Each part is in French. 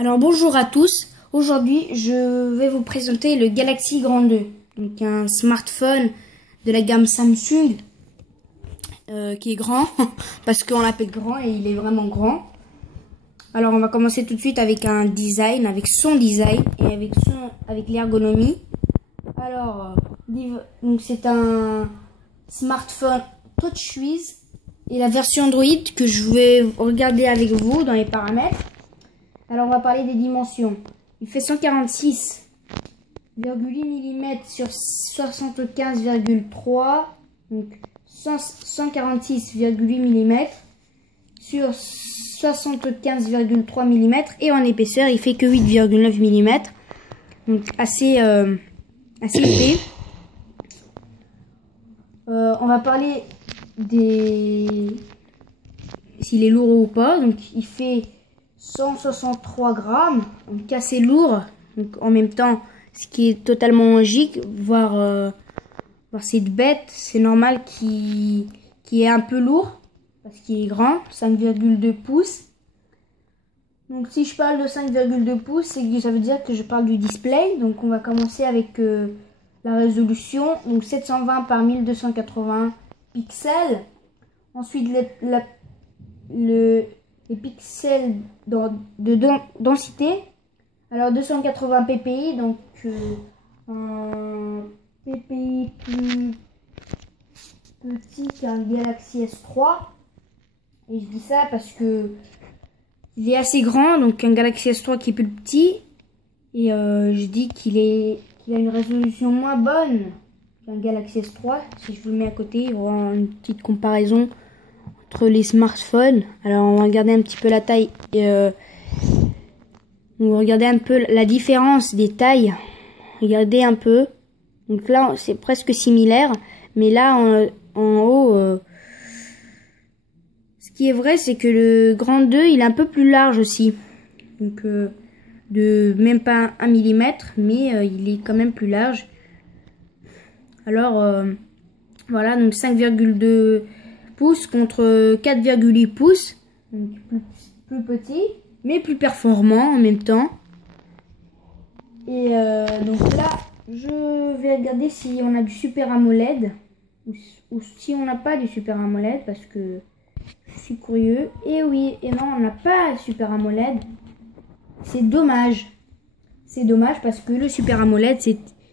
Alors bonjour à tous, aujourd'hui je vais vous présenter le Galaxy Grand 2, donc un smartphone de la gamme Samsung qui est grand, parce qu'on l'appelle grand et il est vraiment grand. Alors on va commencer tout de suite avec un design, avec son design et avec l'ergonomie. Alors donc c'est un smartphone TouchWiz et la version Android que je vais regarder avec vous dans les paramètres. Alors on va parler des dimensions. Il fait 146,8 mm sur 75,3, donc 146,8 mm sur 75,3 mm, et en épaisseur il fait que 8,9 mm, donc assez épais. On va parler s'il est lourd ou pas. Donc il fait 163 grammes, donc assez lourd. Donc en même temps, ce qui est totalement logique, voir cette bête, c'est normal qu'il est un peu lourd parce qu'il est grand, 5,2 pouces. Donc si je parle de 5,2 pouces, c'est que ça veut dire que je parle du display. Donc on va commencer avec la résolution, donc 720 par 1280 pixels. Ensuite les pixels de densité, alors 280 ppi, donc un ppi plus petit qu'un Galaxy S3, et je dis ça parce que il est assez grand, donc un Galaxy S3 qui est plus petit, et je dis qu'il a une résolution moins bonne qu'un Galaxy S3. Si je vous le mets à côté, il y aura une petite comparaison entre les smartphones. Alors on va regarder un petit peu la taille et on va regarder un peu la différence des tailles. Regardez un peu. Donc là c'est presque similaire, mais là en haut, ce qui est vrai, c'est que le grand 2 il est un peu plus large aussi. Donc de même pas 1 mm, mais il est quand même plus large. Alors voilà, donc 5,2 pouces contre 4,8 pouces, donc plus petit mais plus performant en même temps. Et donc là je vais regarder si on a du Super AMOLED ou si on n'a pas du Super AMOLED, parce que je suis curieux. Et oui et non, on n'a pas de Super AMOLED. C'est dommage parce que le Super AMOLED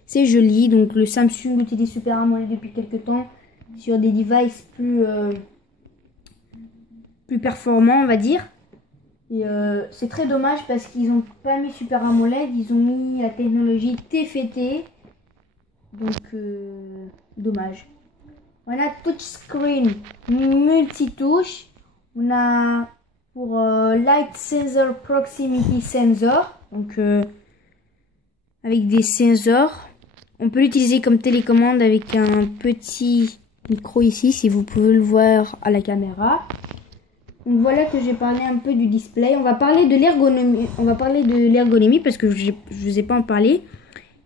c'est joli. Donc le Samsung utilise Super AMOLED depuis quelques temps sur des devices plus performants, on va dire. Et c'est très dommage parce qu'ils n'ont pas mis Super AMOLED, ils ont mis la technologie TFT. Donc dommage. On a touchscreen multitouche. On a pour Light Sensor Proximity Sensor, donc avec des sensors. On peut l'utiliser comme télécommande avec un petit micro ici, si vous pouvez le voir à la caméra. Donc voilà que j'ai parlé un peu du display. On va parler de l'ergonomie. Parce que je ne vous ai pas en parlé.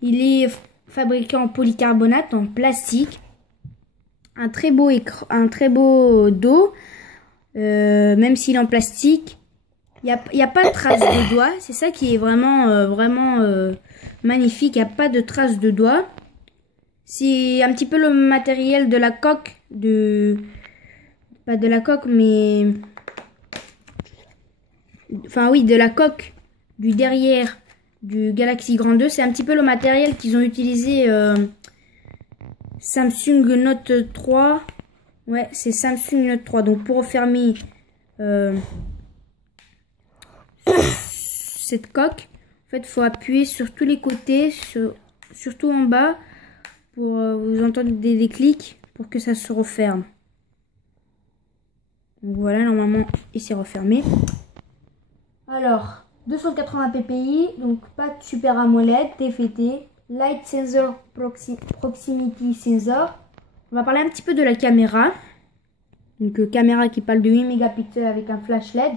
Il est fabriqué en polycarbonate, en plastique. Un très beau dos. Même s'il est en plastique, il n'y a pas de trace de doigts. C'est ça qui est vraiment magnifique. Il n'y a pas de trace de doigts. C'est un petit peu le matériel de la coque pas de la coque, mais enfin oui, de la coque du derrière du Galaxy Grand 2. C'est un petit peu le matériel qu'ils ont utilisé Samsung Note 3. Ouais, c'est Samsung Note 3. Donc pour refermer cette coque, en fait, il faut appuyer sur tous les côtés, surtout en bas, pour vous entendre des clics pour que ça se referme. Donc voilà, normalement, il s'est refermé. Alors, 280 ppi, donc pas de Super AMOLED, TFT, Light Sensor Proximity Sensor. On va parler un petit peu de la caméra. Donc caméra qui parle de 8 mégapixels avec un flash LED.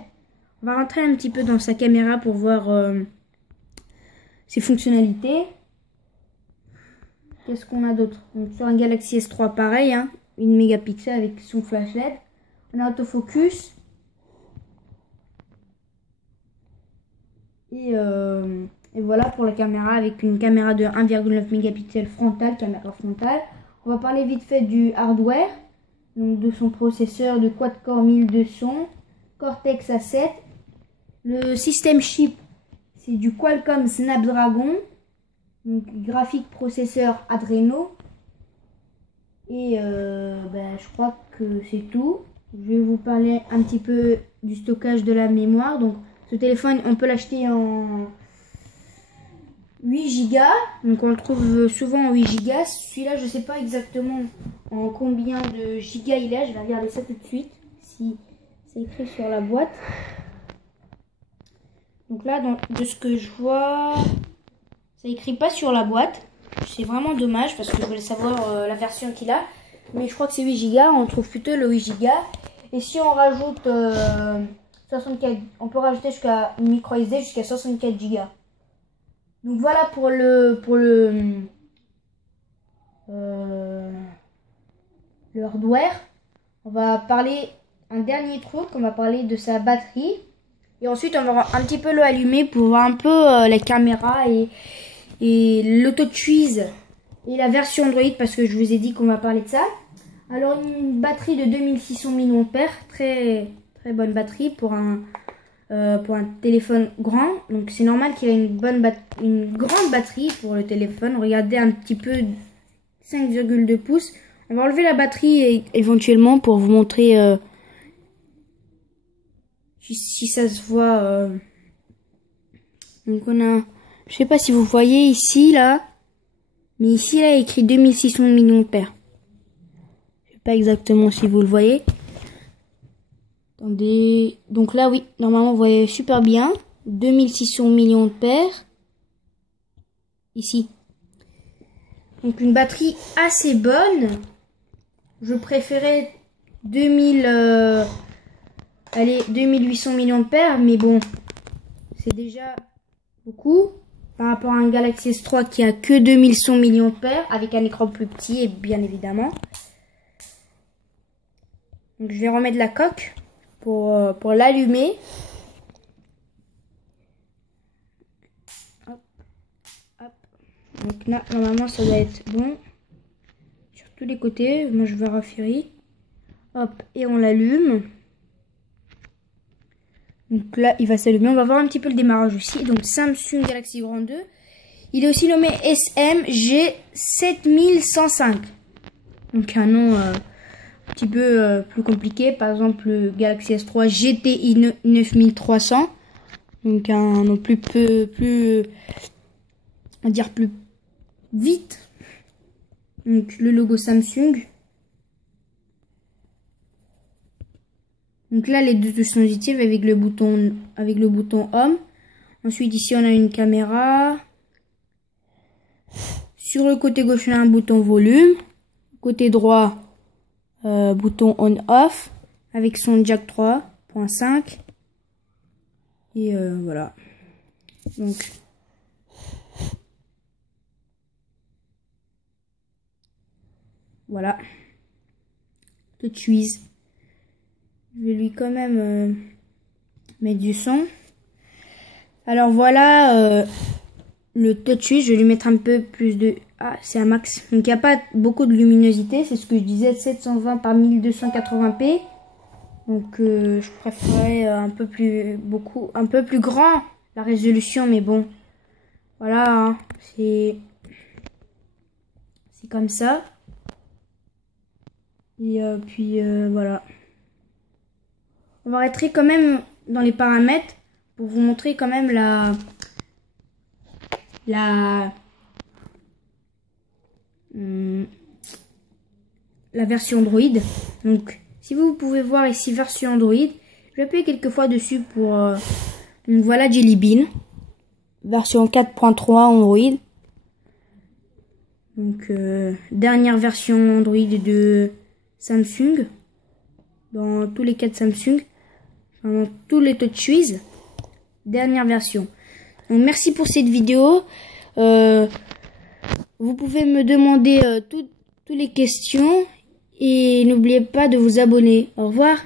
On va rentrer un petit peu dans sa caméra pour voir ses fonctionnalités. Qu'est-ce qu'on a d'autre? Sur un Galaxy S3 pareil, hein, 1 mégapixel avec son flash LED. On a autofocus. Et voilà pour la caméra, avec une caméra de 1,9 mégapixels frontale, caméra frontale. On va parler vite fait du hardware, donc de son processeur de quad-core 1200, Cortex A7. Le système chip, c'est du Qualcomm Snapdragon, donc graphique processeur Adreno. Et je crois que c'est tout. Je vais vous parler un petit peu du stockage de la mémoire. Donc ce téléphone, on peut l'acheter en 8 Go. Donc on le trouve souvent en 8 Go. Celui-là, je ne sais pas exactement en combien de gigas il est. Je vais regarder ça tout de suite. Si c'est écrit sur la boîte. Donc là, de ce que je vois, ça écrit pas sur la boîte. C'est vraiment dommage parce que je voulais savoir la version qu'il a. Mais je crois que c'est 8 Go. On trouve plutôt le 8 Go. Et si on rajoute 64, on peut rajouter jusqu'à une micro SD jusqu'à 64 Go. Donc voilà pour le hardware. On va parler un dernier truc. On va parler de sa batterie. Et ensuite on va un petit peu le allumer pour voir un peu les caméras et l'auto-tweeze et la version Android, parce que je vous ai dit qu'on va parler de ça. Alors une batterie de 2600 mAh, très bonne batterie pour un téléphone grand. Donc c'est normal qu'il ait une grande batterie pour le téléphone. Regardez un petit peu, 5,2 pouces. On va enlever la batterie éventuellement pour vous montrer si ça se voit. Donc on a, je sais pas si vous voyez ici là, mais ici là il y a écrit 2600 mAh. Je sais pas exactement si vous le voyez. Attendez, donc là oui, normalement vous voyez super bien, 2600 mAh ici. Donc une batterie assez bonne. Je préférais 2800 mAh, mais bon, c'est déjà beaucoup par rapport à un Galaxy S3 qui a que 2100 mAh avec un écran plus petit, et bien évidemment. Donc je vais remettre la coque pour l'allumer. Hop, hop. Donc là, normalement ça doit être bon sur tous les côtés. Moi je vérifie. Hop, et on l'allume. Donc là, il va s'allumer. On va voir un petit peu le démarrage aussi. Donc Samsung Galaxy Grand 2. Il est aussi nommé SMG7105. Donc un nom un petit peu plus compliqué. Par exemple, le Galaxy S3 GTI 9300. Donc un nom plus on va dire plus vite. Donc le logo Samsung. Donc là, les deux dispositifs avec le bouton Home. Ensuite, ici, on a une caméra. Sur le côté gauche, on a un bouton volume. Côté droit, bouton on/off avec son jack 3.5. Et voilà. Donc voilà. Touch-wiz. Je vais lui quand même mettre du son. Alors voilà le touch-wiz. Je vais lui mettre un peu plus de... Ah, c'est un max. Donc il n'y a pas beaucoup de luminosité. C'est ce que je disais, 720 par 1280p. Donc je préférais un peu plus grand la résolution. Mais bon, voilà, hein, c'est comme ça. Et puis voilà. On va rentrer quand même dans les paramètres pour vous montrer quand même la version Android. Donc si vous pouvez voir ici version Android, je vais appuyer quelques fois dessus pour donc voilà Jelly Bean version 4.3 Android. Donc dernière version Android de Samsung, dans tous les cas de Samsung, dans tous les TouchWiz, dernière version. Donc merci pour cette vidéo. Vous pouvez me demander toutes les questions et n'oubliez pas de vous abonner. Au revoir.